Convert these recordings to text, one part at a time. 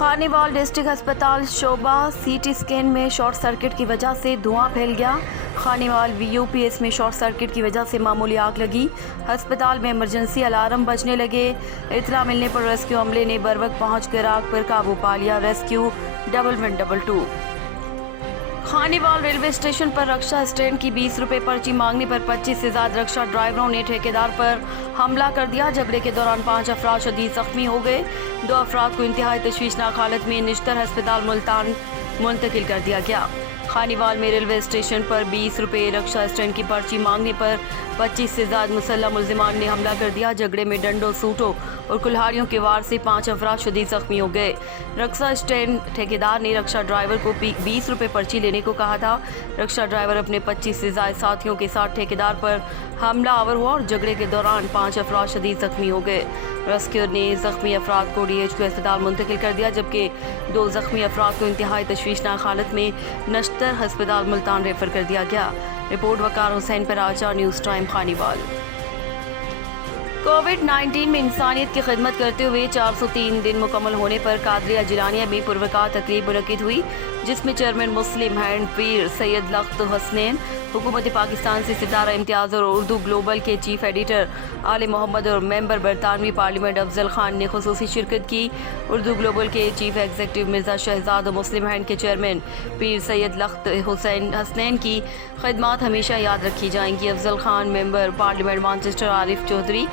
Khanewal district अस्पताल शोबा CT scan में short circuit की वजह से धुआं फैल गया। खानीवाल यूपीएस में शॉर्ट सर्किट की वजह से मामूली आग लगी। अस्पताल में इमरजेंसी अलार्म बजने लगे। इतला मिलने पर रेस्क्यू अमले ने बर वक्त पहुंचकर आग पर काबू पा लिया। रेस्क्यू 1122। खानीवाल रेलवे स्टेशन पर रक्षा स्टैंड की 20 रुपए पर्ची मांगने पर 25 से ज्यादा रक्षा ड्राइवरों ने ठेकेदार पर हमला कर दिया। झगड़े के दौरान 5 अफराद शदीद जख्मी हो गए। 2 अफराद को इंतहाई तशवीशनाक हालत में निश्तर अस्पताल मुल्तान मुंतकिल कर दिया गया। खानीवाल में रेलवे स्टेशन पर 20 रुपए रक्षा स्टैंड की पर्ची मांगने पर 25 से ज्यादा मुसल्लह मुल्जिमान ने हमला कर दिया। झगड़े में डंडों, सूटों और कुल्हाड़ियों के वार से 5 अफराद शदीद जख्मी हो गए। रक्षा स्टैंड ठेकेदार ने रक्षा ड्राइवर को 20 रुपए पर्ची लेने को कहा था। रक्षा ड्राइवर अपने 25 से ज्यादा साथियों के साथ ठेकेदार पर हमला आवर हुआ और झगड़े के दौरान 5 अफराद शदीद जख्मी हो गए। रेस्क्यू ने जख्मी अफराद को DHQ अस्पताल मुंतकिल कर दिया, जबकि 2 जख्मी अफराद को इंतहाई तशवीशनाक हालत में नश्तर अस्पताल मुल्तान रेफर कर दिया गया। Report Waqar Hussain Paracha, news time Khanewal. कोविड-19 में इंसानियत की खिदमत करते हुए 403 दिन मुकम्मल होने पर कादरिया जिलानिया में पुरवकार तकरीब मुनक्किद हुई, जिसमें चेयरमैन मुस्लिम हैंड पीर सैयद लख्त हसनैन, हुकूमत पाकिस्तान से सितारा इम्तियाज़ और उर्दू ग्लोबल के चीफ एडिटर आले मोहम्मद और मेंबर बरतानवी पार्लियामेंट अफजल खान ने खुसूसी शिरकत की। उर्दू ग्लोबल के चीफ एग्जीक्यूटिव मिर्ज़ा शहजाद और मुस्लिम हैंड के चेयरमैन पीर सैयद लख्त हसनैन की खिदमत हमेशा याद रखी जाएंगी। Afzal Khan, member parliament Manchester Arif Chaudhry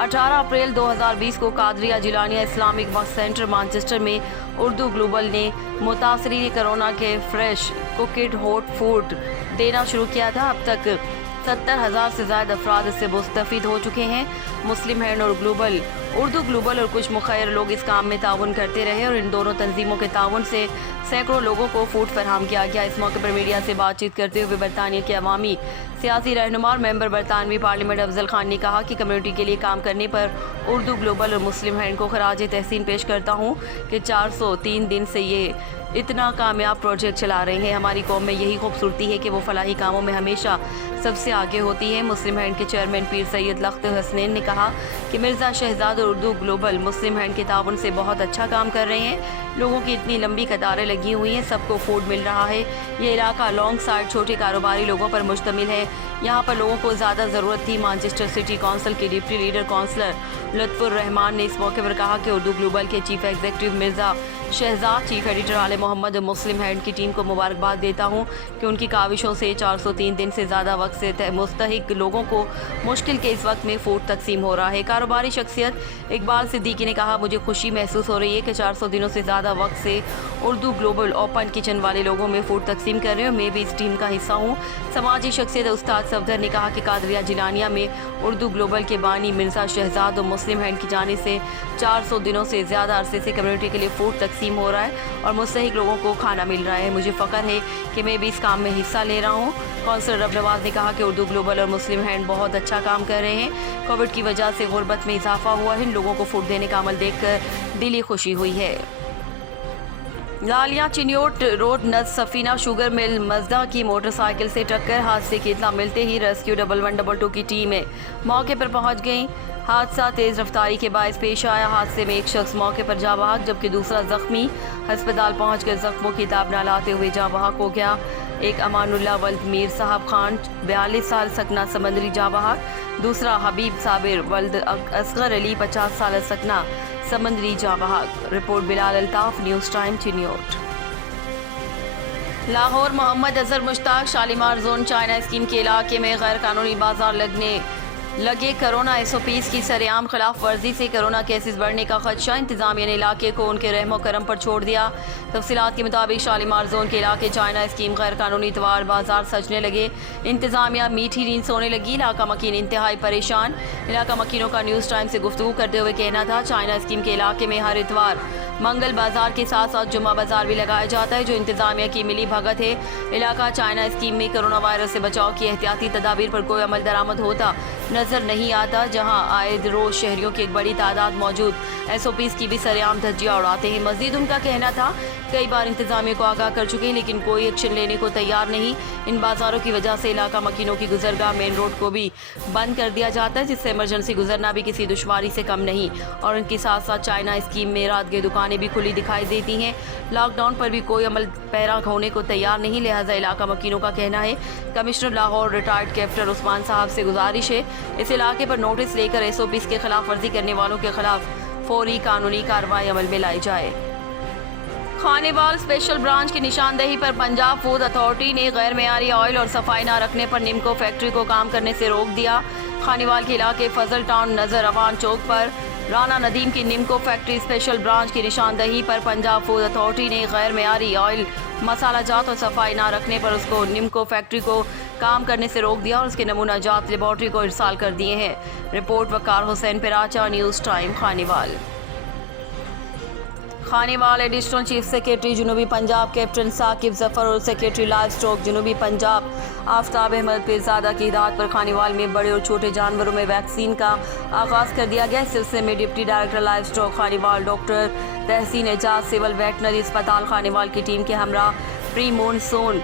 18 अप्रैल 2020 को Qadriya Jilania Islamic Centre Manchester में उर्दू ग्लोबल ने मुतासरीन कोरोना के फ्रेश कुकिड हॉट फूड देना शुरू किया था। अब तक 70,000 से ज़्यादा अफराद इससे मुस्तफ़ीद हो चुके हैं। मुस्लिम हैंड और ग्लोबल, उर्दू ग्लोबल और कुछ मुखैर लोग इस काम में ताउन करते रहे और इन दोनों तंजीमों के ताउन से सैकड़ों लोगों को फूड फराहम किया गया। इस मौके पर मीडिया से बातचीत करते हुए बरतानिया के अवामी सियासी रहनुमा और मेंबर बरतानवी पार्लियामेंट अफजल खान ने कहा कि कम्युनिटी के लिए काम करने पर उर्दू ग्लोबल और मुस्लिम हैंड को खराज तहसीन पेश करता हूँ कि 403 दिन से ये इतना कामयाब प्रोजेक्ट चला रहे हैं। हमारी कौम में यही खूबसूरती है कि वो फलाही कामों में हमेशा सबसे आगे होती है। मुस्लिम हैंड के चेयरमैन पीर सैयद लख्त हसनैन ने कहा कि मिर्ज़ा शहजाद और उर्दू ग्लोबल मुस्लिम हैंड के ताउन से बहुत अच्छा काम कर रहे हैं। लोगों की इतनी लंबी कतारें लगी हुई हैं, सबको फूड मिल रहा है। ये इलाका लॉन्ग साइड छोटे कारोबारी लोगों पर मुश्तमिल है। यहाँ पर लोगों को ज़्यादा ज़रूरत थी। मानचेस्टर सिटी काउंसिल के deputy leader councillor Lutfur Rahman ने इस मौके पर कहा कि उर्दू ग्लोबल के chief executive Mirza Shahzad, chief editor Aale Muhammad और मुस्लिम हैंड की टीम को मुबारकबाद देता हूँ कि उनकी काविशों से 403 दिन से ज़्यादा वक्त से मुस्तहिक लोगों को मुश्किल के इस वक्त में फूड तकसीम हो रहा है। कारोबारी शख्सियत इकबाल सिद्दीकी ने कहा, मुझे खुशी महसूस हो रही है कि 400 दिनों से ज़्यादा वक्त से उर्दू ग्लोबल ओपन किचन वाले लोगों में फूड तकसीम कर रहे हैं और मैं भी इस टीम का हिस्सा हूँ। समाजी शख्सियत उस्ताद सफदर ने कहा कि कादरिया जिलानिया में उर्दू ग्लोबल के बानी मिर्ज़ा शहजाद और मुस्लिम हैंड की जाने से 400 दिनों से ज़्यादा अरसे से कम्युनिटी के लिए फूड तकसीम हो रहा है और मुस्तहिक लोगों को खाना मिल रहा है। मुझे फ़ख्र है कि मैं भी इस काम में हिस्सा ले रहा हूँ। काउंसलर रब नवाज ने कहा कि उर्दू ग्लोबल और मुस्लिम हैंड बहुत अच्छा काम कर रहे हैं। कोविड की वजह से गुर्बत में इजाफा हुआ है। इन लोगों को फूड देने का अमल देखकर दिली खुशी हुई है। लालिया चिन्योट रोड नज सफीना शुगर मिल मजदा की मोटरसाइकिल से टक्कर। हादसे की इत्तला मिलते ही रेस्क्यू 1122 की टीमें मौके पर पहुंच गईं। हादसा तेज़ रफ्तारी के बायस पेश आया। हादसे में एक शख्स मौके पर जा बहक जबकि दूसरा जख्मी अस्पताल पहुंचकर जख्मों की ताब न लाते हुए जा बहक हो गया। एक अमानुल्लाह वल्द मीर साहब खान 42 साल सकना समंदरी जा बहक, दूसरा हबीब साबिर वल्द असगर अली 50 साल सकना समंदरी जा बहक। Report Bilal Altaf, news time Chiniot. Lahore Muhammad Azhar Mushtaq Shalimar zone China scheme के इलाके में गैर कानूनी बाजार लगे कोरोना SOPs की सरेआम खिलाफ वर्जी से कोरोना केसेस बढ़ने का खदशा। इंतजामिया ने इलाके को उनके रहमो करम पर छोड़ दिया। तफसीलात के मुताबिक शालीमार जोन के इलाके चाइना स्कीम गैर कानूनी इतवार बाजार सजने लगे। इंतजामिया मीठी नींद सोने लगी। इलाका मकीन इंतहाई परेशान। इलाका मकीनों का न्यूज़ टाइम से गुफ्तगू करते हुए कहना था, चाइना स्कीम के इलाके में हर इतवार मंगल बाजार के साथ साथ जुम्मा बाजार भी लगाया जाता है, जो इंतजामिया की मिली भगत है। इलाका चाइना स्कीम में कोरोना वायरस से बचाव की एहतियाती तदाबीर पर कोई अमल दरामद होता नजर नहीं आता। जहां आए रोज शहरियों की एक बड़ी तादाद मौजूद SOPs की भी सरेआम धज्जियां उड़ाते हैं। मजीद उनका कहना था, कई बार इंतजामिया को आगाह कर चुके हैं लेकिन कोई एक्शन लेने को तैयार नहीं। इन बाजारों की वजह से इलाका मकीनों की गुजरगाह मेन रोड को भी बंद कर दिया जाता है, जिससे इमरजेंसी गुजरना भी किसी दुश्वारी से कम नहीं। और इनके साथ साथ चाइना स्कीम में रात के दुकान दुकानें भी खुली दिखाई देती हैं। लॉकडाउन पर भी कोई अमल पैरा होने को तैयार नहीं, लिहाजा इलाका मकीनों का कहना है commissioner Lahore retired captain Usman साहब से गुजारिश है इस इलाके पर नोटिस लेकर SOPs के खिलाफ वर्जी करने वालों के खिलाफ फौरी कानूनी कार्रवाई अमल में लाई जाए। खानेवाल स्पेशल ब्रांच की निशानदेही पर पंजाब फूड अथॉरिटी ने गैर मेयारी ऑयल और सफाई न रखने पर निम्को फैक्ट्री को काम करने से रोक दिया। खानेवाल के इलाके फजल टाउन नजर अवान चौक पर राना नदीम की निम्को फैक्ट्री स्पेशल ब्रांच की निशानदेही पर पंजाब फूड अथॉरिटी ने गैर मेयारी ऑयल, मसाला जात और सफाई न रखने पर उसको निम्को फैक्ट्री को काम करने से रोक दिया और उसके नमूना जात लेबॉर्ट्री को इरसाल कर दिए हैं। Report Waqar Hussain Piracha, news time, Khanewal. Khanewal additional chief secretary जनूबी पंजाब कैप्टन साकिब जफर और सेक्रेटरी लाइव स्टॉक जनूबी पंजाब आफ्ताब अहमद पीरजादा की हिदायत पर खानेवाल में बड़े और छोटे जानवरों में वैक्सीन का आगाज़ कर दिया गया। इस सिलसिले में deputy director livestock Khanewal doctor Tahseen Ejaz civil veterinary अस्पताल खानेवाल की टीम के हमरा प्री मॉनसून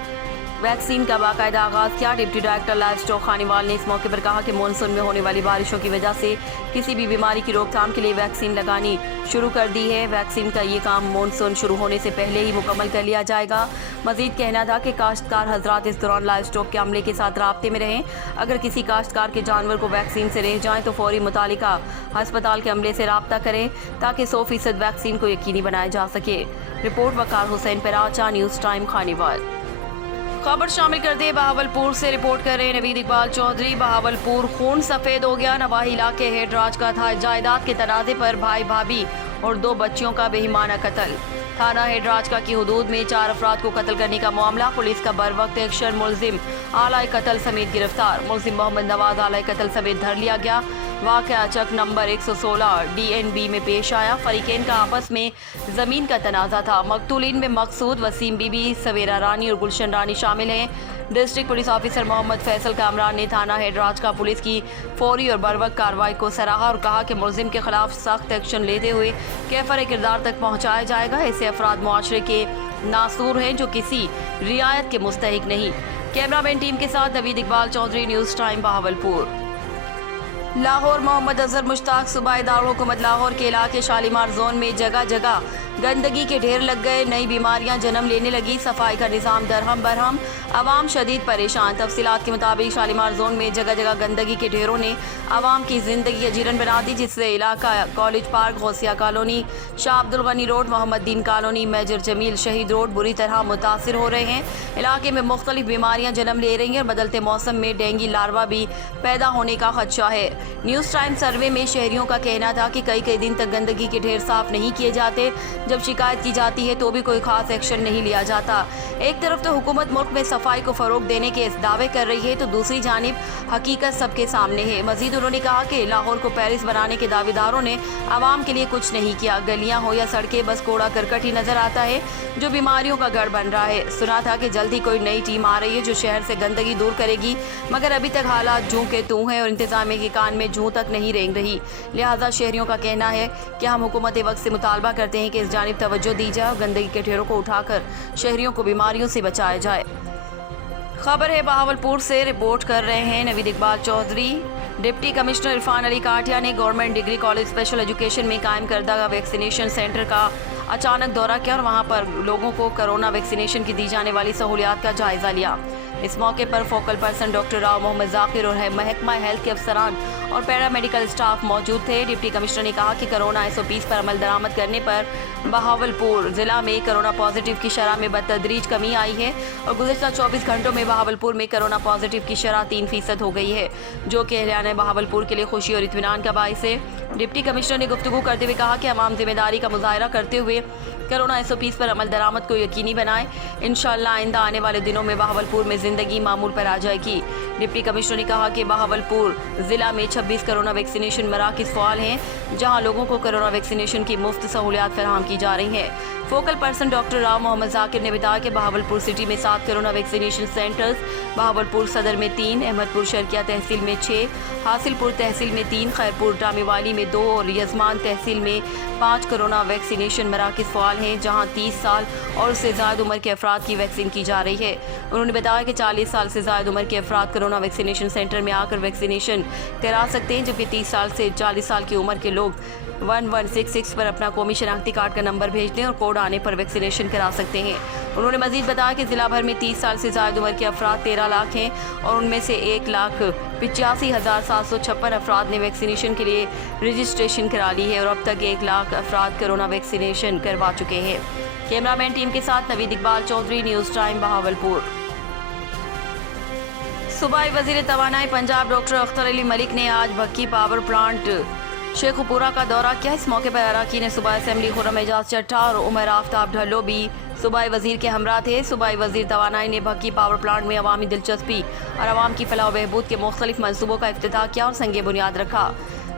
वैक्सीन का बाकायदा आगाज़ किया। Deputy director livestock Khanewal ने इस मौके पर कहा कि मानसून में होने वाली बारिशों की वजह से किसी भी बीमारी की रोकथाम के लिए वैक्सीन लगानी शुरू कर दी है। वैक्सीन का ये काम मानसून शुरू होने से पहले ही मुकम्मल कर लिया जाएगा। मजीद कहना था कि काश्तकार हजरात इस दौरान लाइव स्टॉक के अमले के साथ राब्ते में रहें। अगर किसी काश्तकार के जानवर को वैक्सीन से रह जाएँ तो फौरी मुतालिका अस्पताल के अमले से रब्ता करें ताकि 100% वैक्सीन को यकीनी बनाया जा सके। Report Waqar Hussain Piracha, news time, Khanewal. खबर शामिल करते हैं बहावलपुर से रिपोर्ट कर रहे हैं नवीद इकबाल चौधरी। बहावलपुर खून सफेद हो गया। नवाही इलाके हेड राज का था जायदाद के तनाज़े पर भाई भाभी और 2 बच्चियों का बेईमाना कत्ल। थाना हेड राजका की हदूद में 4 अफराद को कत्ल करने का मामला। पुलिस का बरवक्त एक्शन मुलजिम आलाए कत्ल समेत गिरफ्तार। मुलजिम मोहम्मद नवाज आलाए कत्ल समेत धर लिया गया। वाक़या चक नंबर 116 DNB में पेश आया। फरीकैन का आपस में ज़मीन का तनाज़ा था। मकतूलीन में मकसूद, वसीम बीबी, सवेरा रानी और गुलशन रानी शामिल हैं। District police officer Muhammad Faisal Kamran ने थाना हेड राजका पुलिस की फौरी और बरवक्त कार्रवाई को सराहा और कहा कि मुलजिम के खिलाफ सख्त एक्शन लेते हुए कैफर किरदार तक पहुँचाया जाएगा। ऐसे अफराद मुआशरे के नासूर हैं जो किसी रियायत के मुस्तहिक नहीं। कैमरामैन टीम के साथ नवीद इकबाल चौधरी, न्यूज़ टाइम, बहावलपुर। लाहौर मोहम्मद अजहर मुश्ताक सूबाई दारुल हुकूमत लाहौर के इलाके शालीमार जोन में जगह जगह गंदगी के ढेर लग गए। नई बीमारियां जन्म लेने लगी। सफाई का निज़ाम दरहम बरहम, आवाम शदीद परेशान। तफसीलात के मुताबिक शालीमार जोन में जगह जगह गंदगी के ढेरों ने आवाम की जिंदगी अजीरन बना दी, जिससे इलाका college park, Ghausia colony, Shah Abdul Ghani road, Muhammad Din colony, major Jameel शहीद रोड बुरी तरह मुतासिर हो रहे हैं। इलाके में मुख्तलिफ बीमारियां जन्म ले रही हैं और बदलते मौसम में डेंगू लार्वा भी पैदा होने का खदशा है। न्यूज़ टाइम सर्वे में शहरियों का कहना था कि कई दिन तक गंदगी के ढेर साफ नहीं किए जाते। जब शिकायत की जाती है तो भी कोई खास एक्शन नहीं लिया जाता। एक तरफ तो हुकूमत मुल्क में सफाई को फरोग देने के दावे कर रही है तो दूसरी जानिब हकीकत सबके सामने है। मजीद उन्होंने कहा कि लाहौर को पेरिस बनाने के दावेदारों ने आवाम के लिए कुछ नहीं किया। गलियां हो या सड़कें, बस कूड़ा करकट ही नजर आता है जो बीमारियों का गढ़ बन रहा है। सुना था कि जल्द ही कोई नई टीम आ रही है जो शहर से गंदगी दूर करेगी, मगर अभी तक हालात जूं के तूं हैं और इंतजामिया के कान में जूं तक नहीं रेंग रही। लिहाजा शहरियों का कहना है कि हम हुकूमत वक्त से मुतालबा करते हैं कि इस जानिब तवज्जो दी जाए और गंदगी के ढेरों को उठाकर शहरियों को बीमारियों से बचाया जाए। खबर है बहावलपुर से, रिपोर्ट कर रहे हैं नवीद इकबाल चौधरी। डिप्टी कमिश्नर इरफान अली काटिया ने government degree college special education में कायम करदा वैक्सीनेशन सेंटर का अचानक दौरा किया और वहां पर लोगों को कोरोना वैक्सीनेशन की दी जाने वाली सहूलियात का जायजा लिया। इस मौके पर focal person doctor Rao Muhammad Zakir और महकमा हेल्थ के अफसरान और पैरामेडिकल स्टाफ मौजूद थे। डिप्टी कमिश्नर ने कहा कि कोरोना SOPs पर अमल दरामद करने पर बहावलपुर जिला में कोरोना पॉजिटिव की शरह में बतदरीज कमी आई है और गुज़िश्ता 24 घंटों में बहावलपुर में कोरोना पॉजिटिव की शरह 3% हो गई है, जो कि हरियाणा बहावलपुर के लिए खुशी और इत्मीनान का बाइस है। डिप्टी कमिश्नर ने गुफ्तगू करते हुए कहा कि अवाम जिम्मेदारी का मुजाहरा करते हुए कोरोना SOPs पर अमल दरामद को यकीनी बनाएं। इंशाअल्लाह आइंदा आने वाले दिनों में बहावलपुर में जिंदगी मामूल पर आ जाएगी। डिप्टी कमिश्नर ने कहा कि बहावलपुर जिला में 26 कोरोना वैक्सीनेशन मराकज़ फ़ाल हैं, जहां लोगों को कोरोना वैक्सीनेशन की मुफ्त सहूलियात फराहम की जा रही हैं। Focal person doctor Rao Muhammad Zakir ने बताया कि बहावलपुर सिटी में 7 कोरोना वैक्सीनेशन सेंटर्स, बहावलपुर सदर में 3, अहमदपुर शर्किया तहसील में 6, हासिलपुर तहसील में 3, खैरपुर टामेवाली में 2 और यजमान तहसील में 5 कोरोना वैक्सीनेशन मराकज़ फ़ाल हैं, जहां 30 साल और उससे ज़्यादा उम्र के अफराद की वैक्सीन की जा रही है। उन्होंने बताया कि 40 साल से ज़्यादा उम्र के अफराद कोरोना वैक्सीनेशन सेंटर में आकर वैक्सीनेशन करा सकते हैं, जबकि 30 साल से 40 साल की उम्र के लोग 1166 पर अपना कौमी शनाख्ती कार्ड का नंबर भेज दें और कोड आने पर वैक्सीनेशन करा सकते हैं। उन्होंने मजीद बताया कि जिला भर में 30 साल से ज़ायद उम्र के अफराद 13 लाख हैं और उनमें से 1,85,756 अफराद ने वैक्सीनेशन के लिए रजिस्ट्रेशन करा ली है और अब तक 1 लाख अफराद कोरोना वैक्सीनेशन करवा चुके हैं। कैमरामैन टीम के साथ नवीद इकबाल चौधरी, न्यूज़ टाइम, बहावलपुर। सूबाई वजीर तवानाई पंजाब डॉक्टर अख्तर अली मलिक ने आज भक्की पावर प्लांट शेखुपुरा का दौरा किया। इस मौके पर अराकीन सूबाई असेंबली खुर्रम एजाज चट्टा और उमर आफ्ताब ढल्लो भी सूबाई वजीर के हमरा थे। सूबाई वजीर तवानाई ने भक्की पावर प्लांट में अवामी दिलचस्पी और अवाम की फलाह बहबूद के मुख्तलिफ मनसूबों का इफ्तिताह किया और संगे बुनियाद रखा।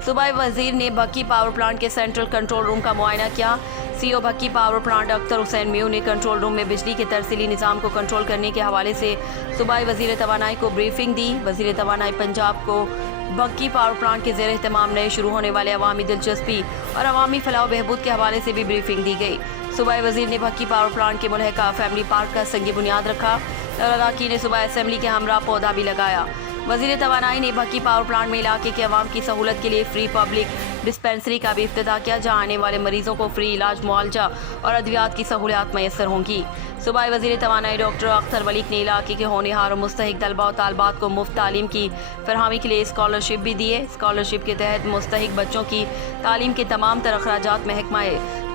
सूबाई वजीर ने भक्की पावर प्लांट के सेंट्रल कंट्रोल रूम का मुआयना किया। CEO Bhikki power plant Akhtar Hussain म्यू ने कंट्रोल रूम में बिजली के तरसीली निज़ाम को कंट्रोल करने के हवाले से सूबाई वजीर तवानाई को ब्रीफिंग दी। वजीर तवानाई पंजाब को भक्की पावर प्लांट के ज़ेर एहतमाम नए शुरू होने वाले अवामी दिलचस्पी और अवामी फलाह बहबूद के हवाले से भी ब्रीफिंग दी गई। सूबाई वजीर ने भक्की पावर प्लांट के मुल्हका फैमिली पार्क का संगी बुनियाद रखा और अराकीन ने सूबाई असेंबली के हमरा पौधा भी लगाया। वजीर तवानाई ने भक्की पावर प्लांट में इलाके के अवाम की सहूलत के लिए फ्री पब्लिक डिस्पेंसरी का भी इफ्तिताह किया, जहाँ आने वाले मरीजों को फ्री इलाज, मुआलजा और अद्वियात की सहूलियात मैसर होंगी। सूबाई वजीर तवानाई डॉक्टर अख्तर मलिक ने इलाके के होनहार और मुस्तहिक तलबा और तालबात को मुफ्त तालीम की फरहमी के लिए स्कॉलरशिप भी दी है। स्कॉलरशिप के तहत मुस्तहिक बच्चों की तालीम के तमाम तर अखराजात महकमा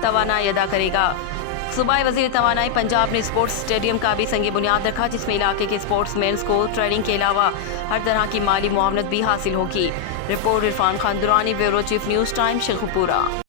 तवानाई अदा करेगा। सूबाई वजीर तवानाई पंजाब ने स्पोर्ट्स स्टेडियम का भी संगे बुनियाद रखा, जिसमें इलाके के स्पोर्ट्स मैंस को ट्रेनिंग के अलावा हर तरह की माली मुआवनत भी हासिल होगी। Report Irfan Khan Durrani, bureau chief, news time, Sheikhupura.